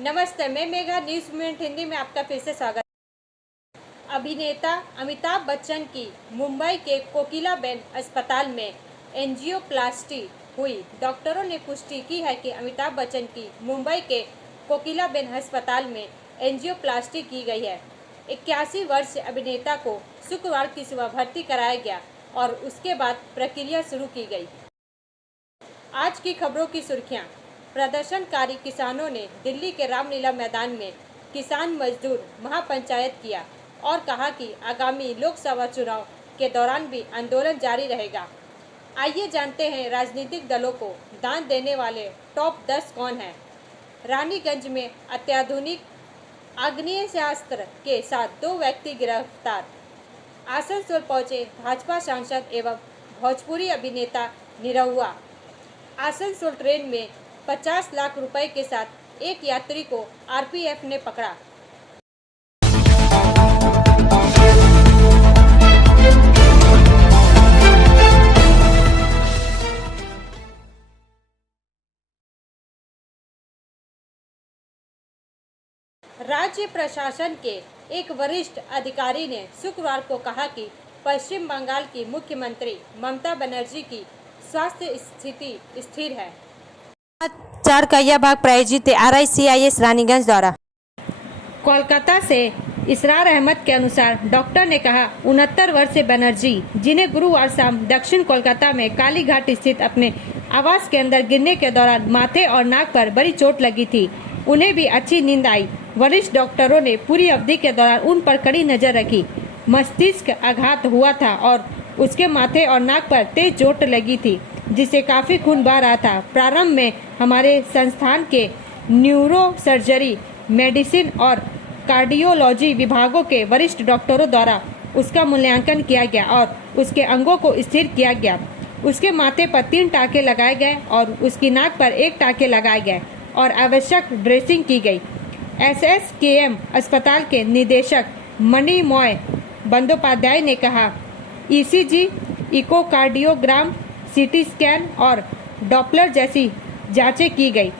नमस्ते, मैं Megha news minute Hindi में आपका फिर से स्वागत। अभिनेता अमिताभ बच्चन की मुंबई के कोकिलाबेन अस्पताल में एंजियोप्लास्टी हुई। डॉक्टरों ने पुष्टि की है कि अमिताभ बच्चन की मुंबई के कोकिलाबेन अस्पताल में एंजियोप्लास्टी की गई है। 81 वर्षीय अभिनेता को शुक्रवार की सुबह भर्ती कराया गया और उसके बाद प्रक्रिया शुरू की गई। आज की खबरों की सुर्खियां। प्रदर्शनकारी किसानों ने दिल्ली के रामलीला मैदान में किसान मजदूर महापंचायत किया और कहा कि आगामी लोकसभा चुनाव के दौरान भी आंदोलन जारी रहेगा। आइए जानते हैं राजनीतिक दलों को दान देने वाले टॉप 10 कौन हैं। रानीगंज में अत्याधुनिक आग्नेयास्त्र के साथ 2 व्यक्ति गिरफ्तार। आसनसोल पहुंचे भाजपा सांसद एवं भोजपुरी अभिनेता निरहुआ। आसनसोल ट्रेन में 50 लाख रुपए के साथ एक यात्री को आरपीएफ ने पकड़ा। राज्य प्रशासन के एक वरिष्ठ अधिकारी ने शुक्रवार को कहा कि पश्चिम बंगाल की मुख्यमंत्री ममता बनर्जी की स्वास्थ्य स्थिति स्थिर है। 4 का यह भाग प्रायोजित है RICIS रानीगंज द्वारा। कोलकाता से इसरार अहमद के अनुसार डॉक्टर ने कहा 69 वर्षीय बनर्जी, जिन्हें गुरुवार शाम दक्षिण कोलकाता में कालीघाट स्थित अपने आवास के अंदर गिरने के दौरान माथे और नाक पर बड़ी चोट लगी थी, उन्हें भी अच्छी नींद आई। वरिष्ठ डॉक्टरों ने पूरी अवधि के दौरान उन पर कड़ी नजर रखी। मस्तिष्क आघात हुआ था और उसके माथे और नाक पर तेज चोट लगी थी, जिससे काफी खून बह रहा था। प्रारंभ में हमारे संस्थान के न्यूरो सर्जरी, मेडिसिन और कार्डियोलॉजी विभागों के वरिष्ठ डॉक्टरों द्वारा उसका मूल्यांकन किया गया और उसके अंगों को स्थिर किया गया। उसके माथे पर 3 टाँके लगाए गए और उसकी नाक पर 1 टाँके लगाए गए और आवश्यक ड्रेसिंग की गई। SSKM अस्पताल के निदेशक मणिमय बंदोपाध्याय ने कहा, ECG, इकोकार्डियोग्राम, CT स्कैन और डॉपलर जैसी जांचें की गई।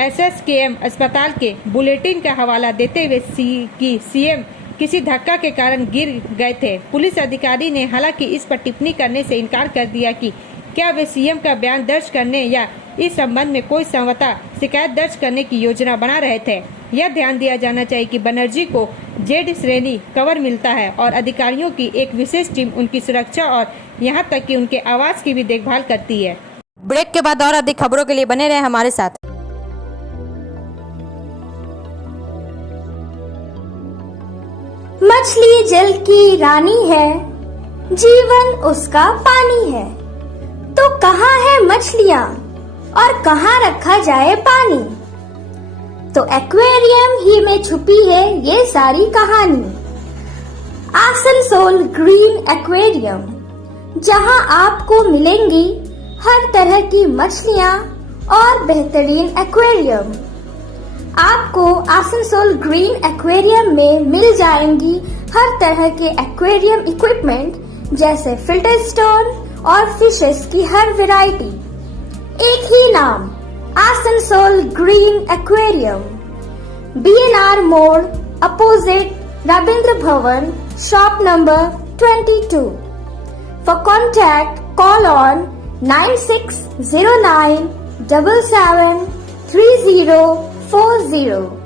SSKM अस्पताल के बुलेटिन का हवाला देते हुए कि CM किसी धक्का के कारण गिर गए थे। पुलिस अधिकारी ने हालांकि इस पर टिप्पणी करने से इनकार कर दिया कि क्या वे CM का बयान दर्ज करने या इस संबंध में कोई संवता शिकायत दर्ज करने की योजना बना रहे थे। यह ध्यान दिया जाना चाहिए कि बनर्जी को Z श्रेणी कवर मिलता है और अधिकारियों की एक विशेष टीम उनकी सुरक्षा और यहां तक कि उनके आवास की भी देखभाल करती है। ब्रेक के बाद और अधिक खबरों के लिए बने रहे हमारे साथ। मछली जल की रानी है, जीवन उसका पानी है। तो कहाँ है मछलियाँ और कहाँ रखा जाए पानी? तो एक्वेरियम ही में छुपी है ये सारी कहानी। आसनसोल ग्रीन एक्वेरियम, जहाँ आपको मिलेंगी हर तरह की मछलियाँ और बेहतरीन एक्वेरियम। आपको आसनसोल ग्रीन एक्वेरियम में मिल जाएंगी हर तरह के एक्वेरियम इक्विपमेंट, जैसे फिल्टर स्टोन और फिशेस की हर वैरायटी। एक ही नाम, आसनसोल ग्रीन एक्वेरियम। BNR मोड़, opposite Ravindra Bhavan, shop number 22। For contact, call on 9609 77 3040।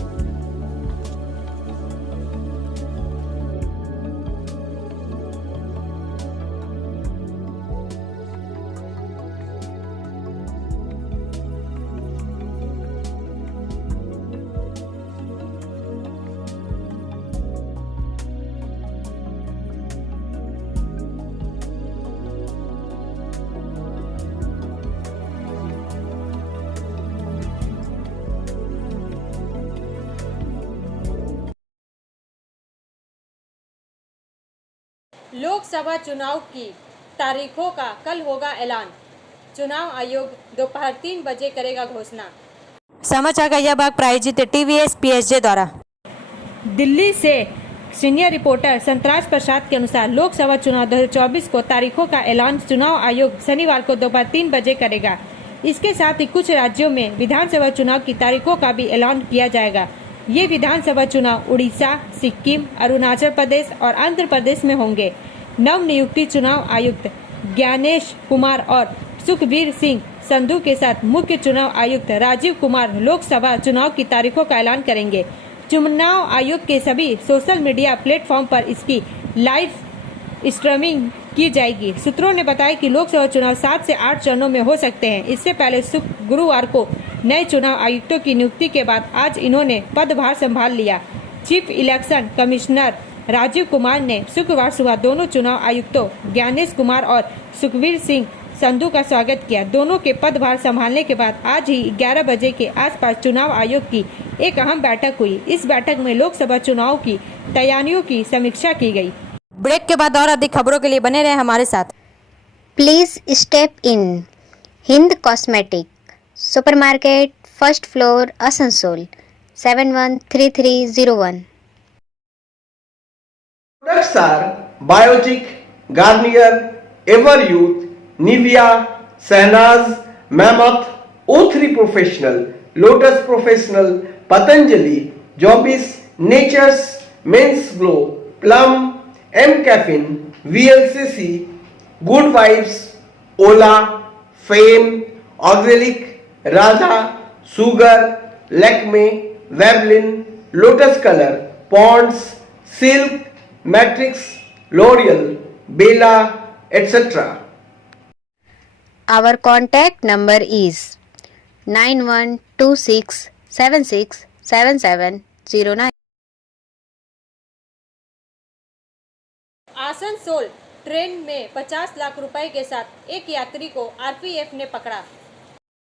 Lok Sabha चुनाव की तारीखों का कल होगा ऐलान। चुनाव आयोग दोपहर 3 बजे करेगा घोषणा। समाचार का यह भाग प्रायोजित है TVS PSJ द्वारा। दिल्ली से सीनियर रिपोर्टर संतराज प्रसाद के अनुसार लोकसभा चुनाव 2024 को तारीखों का ऐलान चुनाव आयोग शनिवार को दोपहर 3 बजे करेगा। इसके साथ ही कुछ राज्यों में विधानसभा चुनाव की तारीखों का भी ऐलान किया जाएगा। ये विधानसभा चुनाव उड़ीसा, सिक्किम, अरुणाचल प्रदेश और आंध्र प्रदेश में होंगे। नव नियुक्ति चुनाव आयुक्त ज्ञानेश कुमार और सुखबीर सिंह संधू के साथ मुख्य चुनाव आयुक्त राजीव कुमार लोकसभा चुनाव की तारीखों का ऐलान करेंगे। चुनाव आयोग के सभी सोशल मीडिया प्लेटफॉर्म पर इसकी लाइव स्ट्रीमिंग की जाएगी। सूत्रों ने बताया कि लोकसभा चुनाव 7 से 8 चरणों में हो सकते हैं। इससे पहले गुरुवार को नए चुनाव आयुक्तों की नियुक्ति के बाद आज इन्होंने पदभार संभाल लिया। Chief election commissioner Rajiv Kumar ने शुक्रवार सुबह दोनों चुनाव आयुक्तों ज्ञानेश कुमार और सुखबीर सिंह संधू का स्वागत किया। दोनों के पदभार संभालने के बाद आज ही 11 बजे के आसपास चुनाव आयोग की एक अहम बैठक हुई। इस बैठक में लोकसभा चुनाव की तैयारियों की समीक्षा की गई। ब्रेक के बाद और अधिक खबरों के लिए बने रहे हमारे साथ। Please step in Hind cosmetic supermarket, first floor, Asansol 713301। Products are Biotic, Garnier, Everyouth, Nivea, Sahnaz, Mammoth, O3 Professional, Lotus Professional, Patanjali, Jobis, Nature's, Men's Glow, Plum, M-Caffeine, VLCC, Good Vibes, Ola, Fame, Auxilic, Radha, Sugar, Lakme, Veblen, Lotus Color, Ponds, Silk, Matrix, L'Oreal, Bella, etc. Our contact number is 9126767709। Asansol train में 50 लाख रुपए के साथ एक यात्री को RPF ने पकड़ा।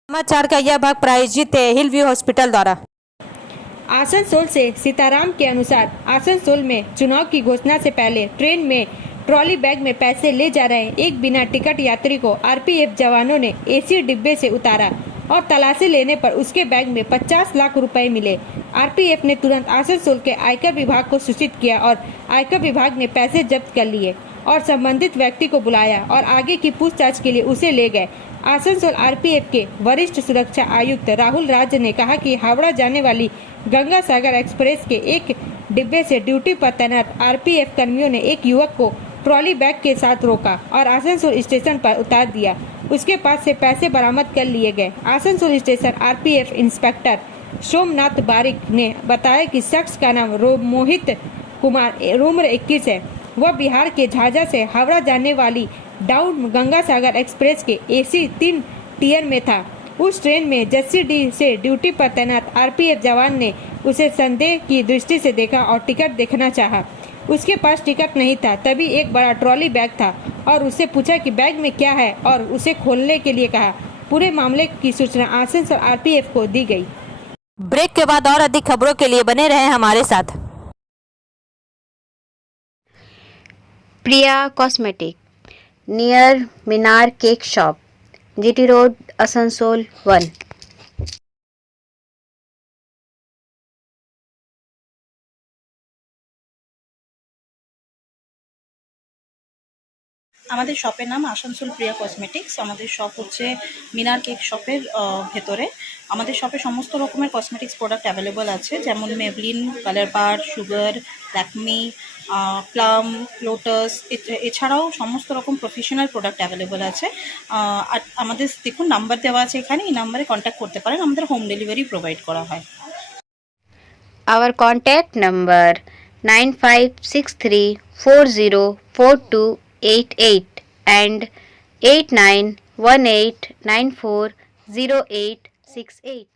समाचार का यह भाग प्रायोजित है हिल व्यू हॉस्पिटल द्वारा। आसनसोल से सीताराम के अनुसार आसनसोल में चुनाव की घोषणा से पहले ट्रेन में ट्रॉली बैग में पैसे ले जा रहे एक बिना टिकट यात्री को आरपीएफ जवानों ने एसी डिब्बे से उतारा और तलाशी लेने पर उसके बैग में 50 लाख रुपए मिले। आरपीएफ ने तुरंत आसनसोल के आयकर विभाग को सूचित किया और आयकर विभाग ने पैसे जब्त कर लिए और संबंधित व्यक्ति को बुलाया और आगे की पूछताछ के लिए उसे ले गए। आसनसोल आरपीएफ के वरिष्ठ सुरक्षा आयुक्त राहुल राज ने कहा कि हावड़ा जाने वाली गंगा सागर एक्सप्रेस के एक डिब्बे से ड्यूटी पर तैनात आरपीएफ कर्मियों ने एक युवक को ट्रॉली बैग के साथ रोका और आसनसोल स्टेशन पर उतार दिया। उसके पास से पैसे बरामद कर लिए गए। Asansol station RPF inspector Somnath Barik ने बताया कि शख्स का नाम मोहित कुमार उम्र 21 है। वह बिहार के झाझा से हावड़ा जाने वाली डाउन गंगा सागर एक्सप्रेस के एसी 3 टियर में था। उस ट्रेन में जस्सीडीह से ड्यूटी पर तैनात आरपीएफ जवान ने उसे संदेह की दृष्टि से देखा और टिकट देखना चाहा। उसके पास टिकट नहीं था, तभी एक बड़ा ट्रॉली बैग था और उससे पूछा कि बैग में क्या है और उसे खोलने के लिए कहा। पूरे मामले की सूचना आसनसोल आरपीएफ को दी गई। ब्रेक के बाद और अधिक खबरों के लिए बने रहे हमारे साथ। Priya cosmetic near Minar cake shop, GT road, Asansol 1। আমাদের শপের নাম আসানসোল প্রিয়া কসমেটিক্স। আমাদের শপ হচ্ছে মিনার কেক শপের ভেতরে। আমাদের শপে সমস্ত রকমের কসমেটিক্স প্রোডাক্ট অ্যাভেলেবল আছে, যেমন মেবলিন, কালার বার, সুগার, ল্যাকমি, প্লাম, লোটাস, এছাড়াও সমস্ত রকম প্রফেশনাল প্রোডাক্ট অ্যাভেলেবল আছে। আর আমাদের দেখুন নাম্বার দেওয়া আছে এখানে, এই নাম্বারে কন্ট্যাক্ট করতে পারেন। আমাদের হোম ডেলিভারি প্রোভাইড করা হয়। Our contact number 9563404288 and 8918940868।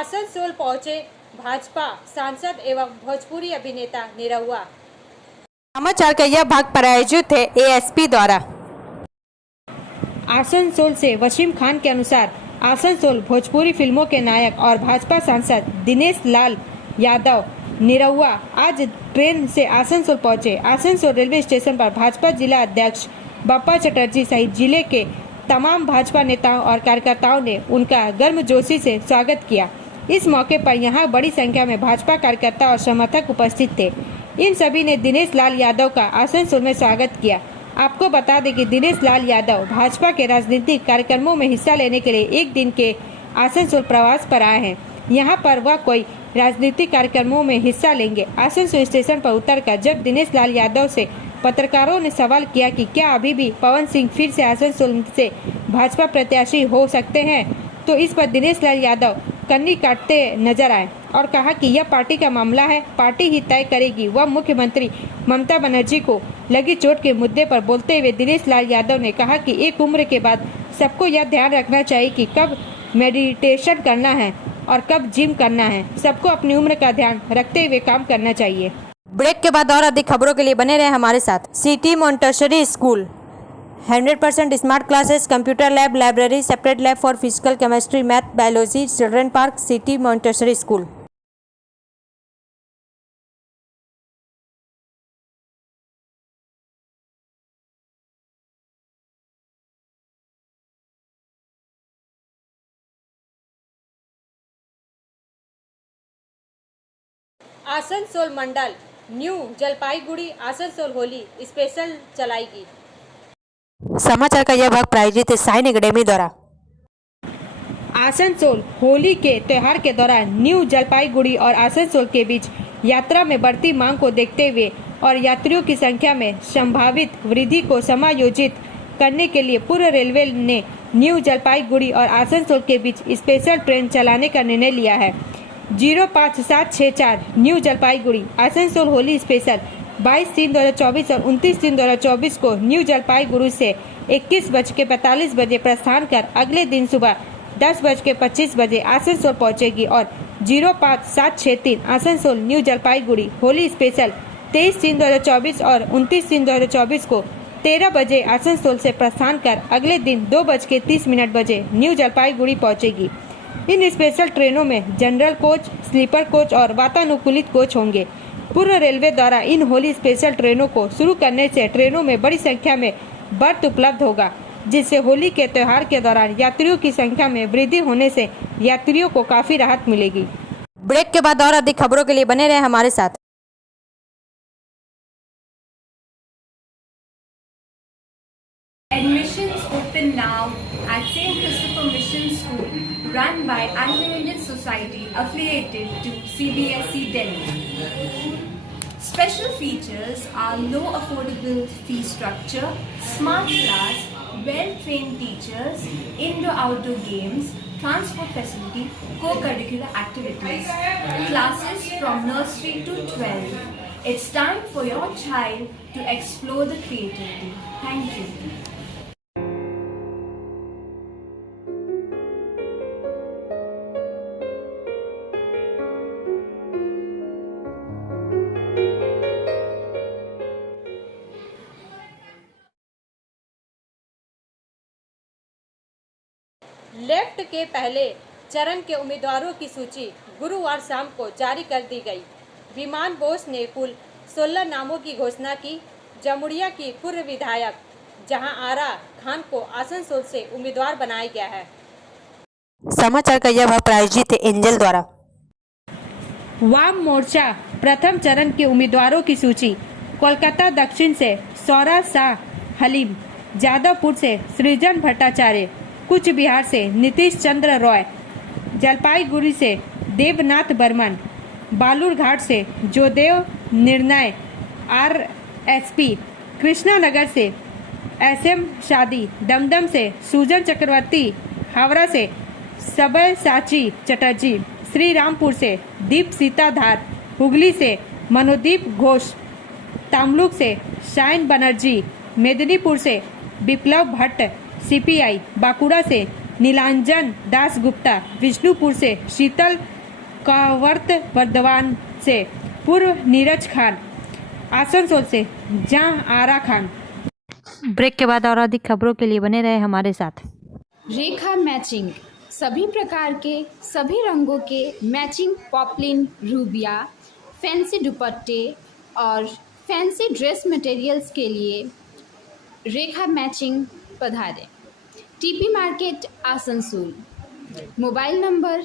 Asansol पहुंचे भाजपा सांसद एवं भोजपुरी अभिनेता निरहुआ। समाचार का यह भाग प्रायोजित है एएसपी द्वारा। आसनसोल से वसीम खान के अनुसार आसनसोल भोजपुरी फिल्मों के नायक और भाजपा सांसद दिनेश लाल यादव निरहुआ आज ट्रेन से आसनसोल पहुंचे। आसनसोल रेलवे स्टेशन पर भाजपा जिला अध्यक्ष बप्पा चटर्जी सहित जिले के तमाम भाजपा नेताओं और कार्यकर्ताओं ने उनका गर्मजोशी से स्वागत किया। इस मौके पर यहां बड़ी संख्या में भाजपा कार्यकर्ता और समर्थक उपस्थित थे। इन सभी ने दिनेश लाल यादव का आसनसोल में स्वागत किया। आपको बता दें कि दिनेश लाल यादव भाजपा के राजनीतिक कार्यक्रमों में हिस्सा लेने के लिए एक दिन के आसनसोल प्रवास पर आए हैं। यहाँ पर वह कोई राजनीतिक कार्यक्रमों में हिस्सा लेंगे। आसनसोल स्टेशन पर उतरकर जब दिनेश लाल यादव से पत्रकारों ने सवाल किया कि क्या अभी भी पवन सिंह फिर से आसनसोल से भाजपा प्रत्याशी हो सकते हैं, तो इस पर दिनेश लाल यादव कन्नी काटते नजर आए और कहा कि यह पार्टी का मामला है, पार्टी ही तय करेगी। वह मुख्यमंत्री ममता बनर्जी को लगी चोट के मुद्दे पर बोलते हुए दिनेश लाल यादव ने कहा कि एक उम्र के बाद सबको यह ध्यान रखना चाहिए कि कब मेडिटेशन करना है और कब जिम करना है। सबको अपनी उम्र का ध्यान रखते हुए काम करना चाहिए। ब्रेक के बाद और अधिक खबरों के लिए बने रहे हमारे साथ। City Montessori school 100% smart classes, computer lab, library, separate lab for physical, chemistry, math, biology, children park, city Montessori school. Asansol Mandal new Jalpaiguri Asansol Holi special चलाएगी। समाचार का यह भाग प्रायोजित है साइन एकेडमी द्वारा। आसनसोल होली के त्योहार के दौरान न्यू जलपाईगुड़ी और आसनसोल के बीच यात्रा में बढ़ती मांग को देखते हुए और यात्रियों की संख्या में संभावित वृद्धि को समायोजित करने के लिए पूर्व रेलवे ने न्यू जलपाईगुड़ी और आसनसोल के बीच स्पेशल ट्रेन चलाने का निर्णय लिया है। 05764 न्यू जलपाईगुड़ी आसनसोल होली स्पेशल 22/3/2024 और 29/3/2024 को न्यू जलपाईगुड़ी से 21:45 बजे प्रस्थान कर अगले दिन सुबह 10:25 बजे आसनसोल पहुंचेगी और 05763 आसनसोल न्यू जलपाईगुड़ी होली स्पेशल 23/3/2024 और 29/3/2024 को 13 बजे आसनसोल से प्रस्थान कर अगले दिन 2:30 बजे न्यू जलपाईगुड़ी पहुंचेगी। इन स्पेशल ट्रेनों में जनरल कोच, स्लीपर कोच और वातानुकूलित कोच होंगे। पूर्व रेलवे द्वारा इन होली स्पेशल ट्रेनों को शुरू करने से ट्रेनों में बड़ी संख्या में बर्थ उपलब्ध होगा, जिससे होली के त्योहार के दौरान यात्रियों की संख्या में वृद्धि होने से यात्रियों को काफी राहत मिलेगी। ब्रेक के बाद और अधिक खबरों के लिए बने रहे हमारे साथ। Admissions open now at St. Christopher Mission School, run by Anglo-Indian Society affiliated to CBSE Delhi. Special features are low affordable fee structure, smart class, well-trained teachers, indoor-outdoor games, transport facility, co-curricular activities, classes from nursery to 12. It's time for your child to explore the creativity. Thank you. Left के पहले चरण के उम्मीदवारों की सूची गुरुवार शाम को जारी कर दी गई। विमान बोस ने कुल 16 नामों की घोषणा की। जमुड़िया की पूर्व विधायक जहां आरा खान को आसनसोल से उम्मीदवार बनाया गया है। समाचार का यह भाग प्रायोजित है एंजल द्वारा। वाम मोर्चा प्रथम चरण के उम्मीदवारों की सूची कोलकाता दक्षिण से सौरा शाह हलीम, जादवपुर से सृजन भट्टाचार्य, कूच बिहार से नीतीश चंद्र रॉय, जलपाईगुड़ी से देवनाथ बर्मन, बालूरघाट से जोदेव निर्णय RSP, कृष्णानगर से SM शादी, दमदम से सुजन चक्रवर्ती, हावड़ा से सबयसाची चटर्जी, श्री रामपुर से दीप सीताधार, हुगली से मनोदीप घोष, तमलुक से शाइन बनर्जी, मेदिनीपुर से विप्लव भट्ट CPI, बांकुड़ा से नीलांजन दास गुप्ता, विष्णुपुर से शीतल कावर्त, वर्धमान से पूर्व नीरज खान, आसनसोल से जहां आरा खान। ब्रेक के बाद और अधिक खबरों के लिए बने रहे हमारे साथ। रेखा मैचिंग सभी प्रकार के सभी रंगों के मैचिंग पॉपलिन, रूबिया, फैंसी दुपट्टे और फैंसी ड्रेस मटेरियल्स के लिए रेखा मैचिंग पधारें। TP market Asansol. Mobile number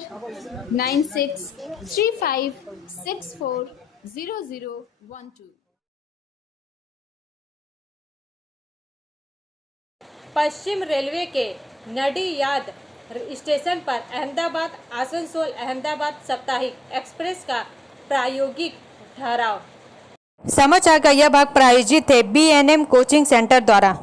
9635640012। पश्चिम रेलवे के नडियाद स्टेशन पर अहमदाबाद आसनसोल अहमदाबाद साप्ताहिक एक्सप्रेस का प्रायोगिक ठहराव। समाचार का यह भाग प्रायोजित है BNM कोचिंग सेंटर द्वारा।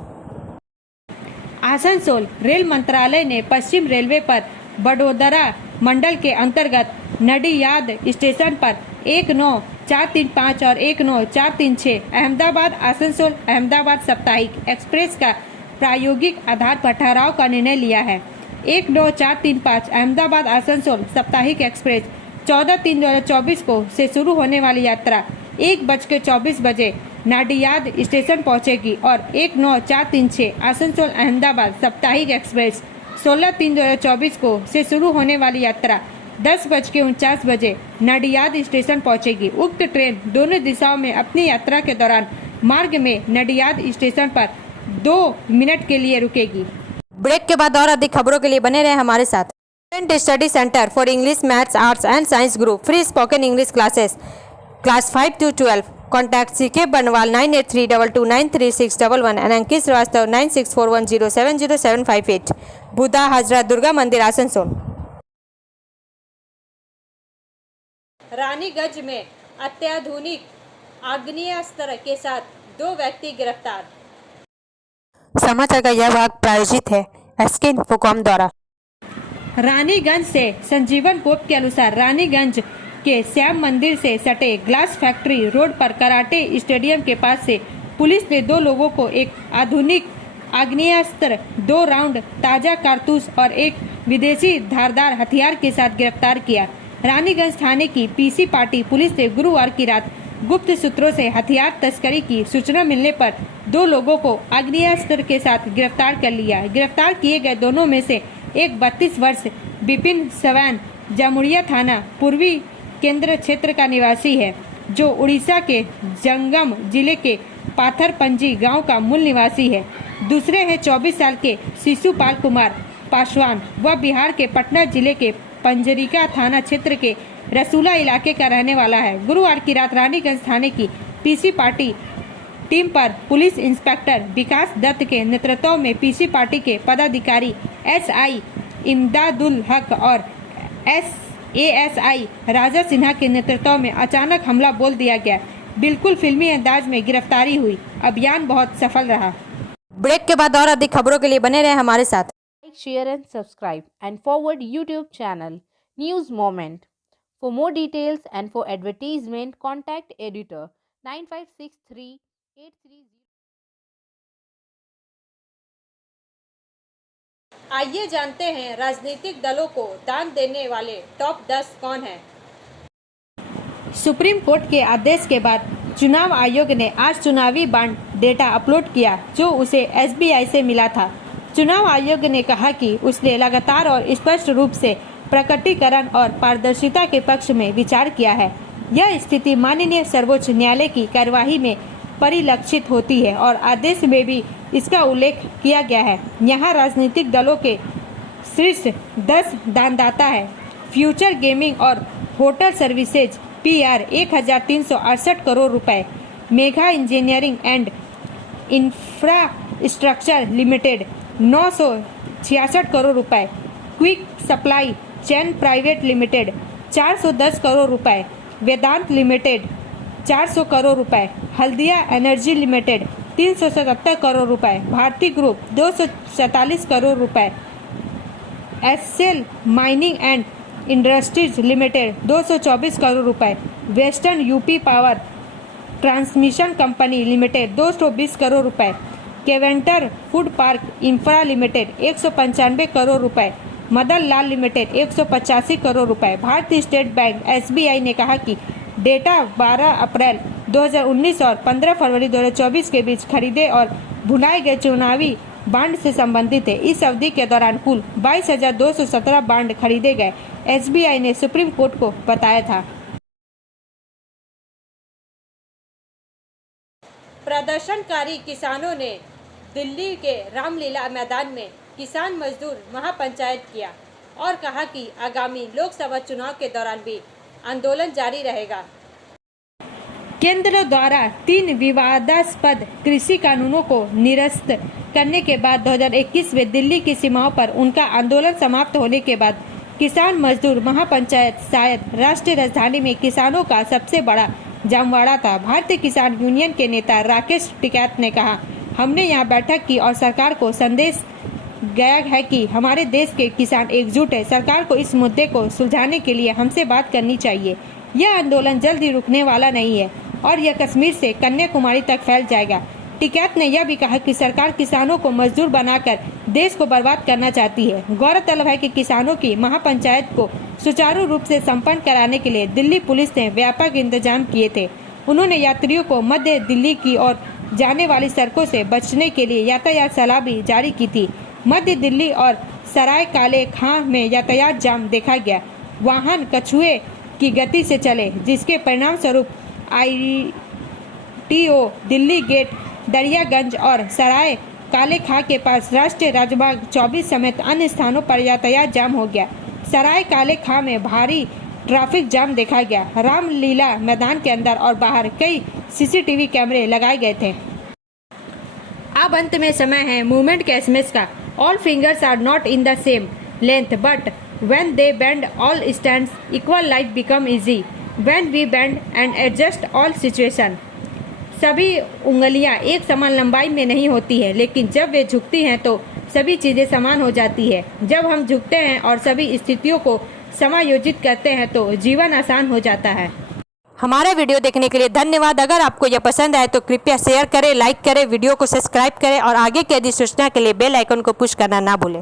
आसनसोल रेल मंत्रालय ने पश्चिम रेलवे पर बड़ोदरा मंडल के अंतर्गत नडियाद स्टेशन पर 19435 और 19436 अहमदाबाद आसनसोल अहमदाबाद साप्ताहिक एक्सप्रेस का प्रायोगिक आधार पर ठहराव का निर्णय लिया है। 19435 अहमदाबाद आसनसोल साप्ताहिक एक्सप्रेस 14/3/2024 को से शुरू होने वाली यात्रा 1:24 बजे नाडियाद स्टेशन पहुंचेगी और 19436 आसनसोल अहमदाबाद साप्ताहिक एक्सप्रेस 16/3/2024 को से शुरू होने वाली यात्रा 10:49 बजे नाडियाद स्टेशन पहुंचेगी। उक्त ट्रेन दोनों दिशाओं में अपनी यात्रा के दौरान मार्ग में नडियाद स्टेशन पर 2 मिनट के लिए रुकेगी। ब्रेक के बाद और अधिक खबरों के लिए बने रहे हमारे साथ। Student study centre for English maths arts and science group free spoken English classes class 5 to 12। Contact CK बनवाल 9832293611 एंड अंकित श्रीवास्तव 9641070758। बुधा हजरत दुर्गा मंदिर आसनसोल। रानीगंज में अत्याधुनिक आग्नेयास्त्र के साथ 2 व्यक्ति गिरफ्तार। समाचार का यह भाग प्रायोजित है SK इन्फोकॉम द्वारा। रानीगंज से संजीवन पोप के अनुसार रानीगंज के श्याम मंदिर से सटे ग्लास फैक्ट्री रोड पर कराटे स्टेडियम के पास से पुलिस ने 2 लोगों को एक आधुनिक आग्नेयास्त्र 2 राउंड ताजा कारतूस और एक विदेशी धारदार हथियार के साथ गिरफ्तार किया। रानीगंज थाने की PC पार्टी पुलिस ने गुरुवार की रात गुप्त सूत्रों से हथियार तस्करी की सूचना मिलने पर 2 लोगों को आग्नेयास्त्र के साथ गिरफ्तार कर लिया। गिरफ्तार किए गए दोनों में से एक 32 वर्ष बिपिन सवैन जामुड़िया थाना पूर्वी केंद्र क्षेत्र का निवासी है, जो उड़ीसा के जंगम जिले के पाथरपंजी गांव का मूल निवासी है। दूसरे हैं 24 साल के शिशुपाल कुमार पासवान, वह बिहार के पटना जिले के पंजरिका थाना क्षेत्र के रसूला इलाके का रहने वाला है। गुरुवार की रात रानीगंज थाने की PC पार्टी टीम पर पुलिस इंस्पेक्टर विकास दत्त के नेतृत्व में PC पार्टी के पदाधिकारी SI इमदादुल हक और ASI राजा सिन्हा के नेतृत्व में अचानक हमला बोल दिया गया। बिल्कुल फिल्मी अंदाज में गिरफ्तारी हुई। अभियान बहुत सफल रहा। ब्रेक के बाद और अधिक खबरों के लिए बने रहे हमारे साथ। Like, share and subscribe and forward YouTube channel News Moment. For more details and for advertisement, contact editor 956383. आइए जानते हैं राजनीतिक दलों को दान देने वाले टॉप 10 कौन हैं। सुप्रीम कोर्ट के आदेश के बाद चुनाव आयोग ने आज चुनावी बॉन्ड डेटा अपलोड किया, जो उसे SBI से मिला था। चुनाव आयोग ने कहा कि उसने लगातार और स्पष्ट रूप से प्रकटीकरण और पारदर्शिता के पक्ष में विचार किया है। यह स्थिति माननीय सर्वोच्च न्यायालय की कार्यवाही में परिलक्षित होती है और आदेश में भी इसका उल्लेख किया गया है। यहाँ राजनीतिक दलों के शीर्ष 10 दानदाता है। फ्यूचर गेमिंग और होटल सर्विसेज PR 1368 करोड़ रुपए, Megha engineering and infrastructure limited 966 crore रुपए, quick supply chain private limited 410 crore रुपए, वेदांत लिमिटेड 400 करोड़ रुपए, हल्दिया एनर्जी लिमिटेड 377 करोड़ रुपए, भारती ग्रुप 247 करोड़ रुपए, SL mining and industries limited 224 crore रुपए, western UP power transmission company limited 220 crore रुपए, Keventer food park infra limited 195 crore रुपए, मदन लाल limited 185 crore रुपए। भारतीय स्टेट बैंक SBI ने कहा कि डेटा 12 अप्रैल 2019 और 15 फरवरी 2024 के बीच खरीदे और भुनाए गए चुनावी बांड से संबंधित है। इस अवधि के दौरान कुल 22,217 बांड खरीदे गए, SBI ने सुप्रीम कोर्ट को बताया था। प्रदर्शनकारी किसानों ने दिल्ली के रामलीला मैदान में किसान मजदूर महापंचायत किया और कहा कि आगामी लोकसभा चुनाव के दौरान भी आंदोलन जारी रहेगा। केंद्र द्वारा 3 विवादास्पद कृषि कानूनों को निरस्त करने के बाद 2021 में दिल्ली की सीमाओं पर उनका आंदोलन समाप्त होने के बाद किसान मजदूर महापंचायत शायद राष्ट्रीय राजधानी में किसानों का सबसे बड़ा जमवाड़ा था। भारतीय किसान यूनियन के नेता राकेश टिकैत ने कहा, हमने यहाँ बैठक की और सरकार को संदेश गया है कि हमारे देश के किसान एकजुट है। सरकार को इस मुद्दे को सुलझाने के लिए हमसे बात करनी चाहिए। यह आंदोलन जल्द ही रुकने वाला नहीं है और यह कश्मीर से कन्याकुमारी तक फैल जाएगा। टिकैत ने यह भी कहा कि सरकार किसानों को मजदूर बनाकर देश को बर्बाद करना चाहती है। गौरतलब है कि किसानों की महापंचायत को सुचारू रूप से संपन्न कराने के लिए दिल्ली पुलिस ने व्यापक इंतजाम किए थे। उन्होंने यात्रियों को मध्य दिल्ली की ओर जाने वाली सड़कों से बचने के लिए यातायात सलाह भी जारी की थी। मध्य दिल्ली और सराय काले खां में यातायात जाम देखा गया। वाहन कछुए की गति से चले, जिसके परिणाम स्वरूप ITO दिल्ली गेट, दरियागंज और सराय काले खां के पास राष्ट्रीय राजमार्ग 24 समेत अन्य स्थानों पर यातायात जाम हो गया। सराय काले खां में भारी ट्रैफिक जाम देखा गया। रामलीला मैदान के अंदर और बाहर कई CCTV कैमरे लगाए गए थे। अब अंत में समय है मूवमेंट के SMS का। All fingers are not in the same length but when they bend all stands equal life become easy when we bend and adjust all situation। सभी उंगलियां एक समान लंबाई में नहीं होती है, लेकिन जब वे झुकती हैं तो सभी चीजें समान हो जाती है। जब हम झुकते हैं और सभी स्थितियों को समायोजित करते हैं तो जीवन आसान हो जाता है। हमारा वीडियो देखने के लिए धन्यवाद। अगर आपको यह पसंद आए तो कृपया शेयर करें, लाइक करें, वीडियो को सब्सक्राइब करें और आगे की अधिसूचना के लिए बेल आइकन को पुश करना ना भूलें।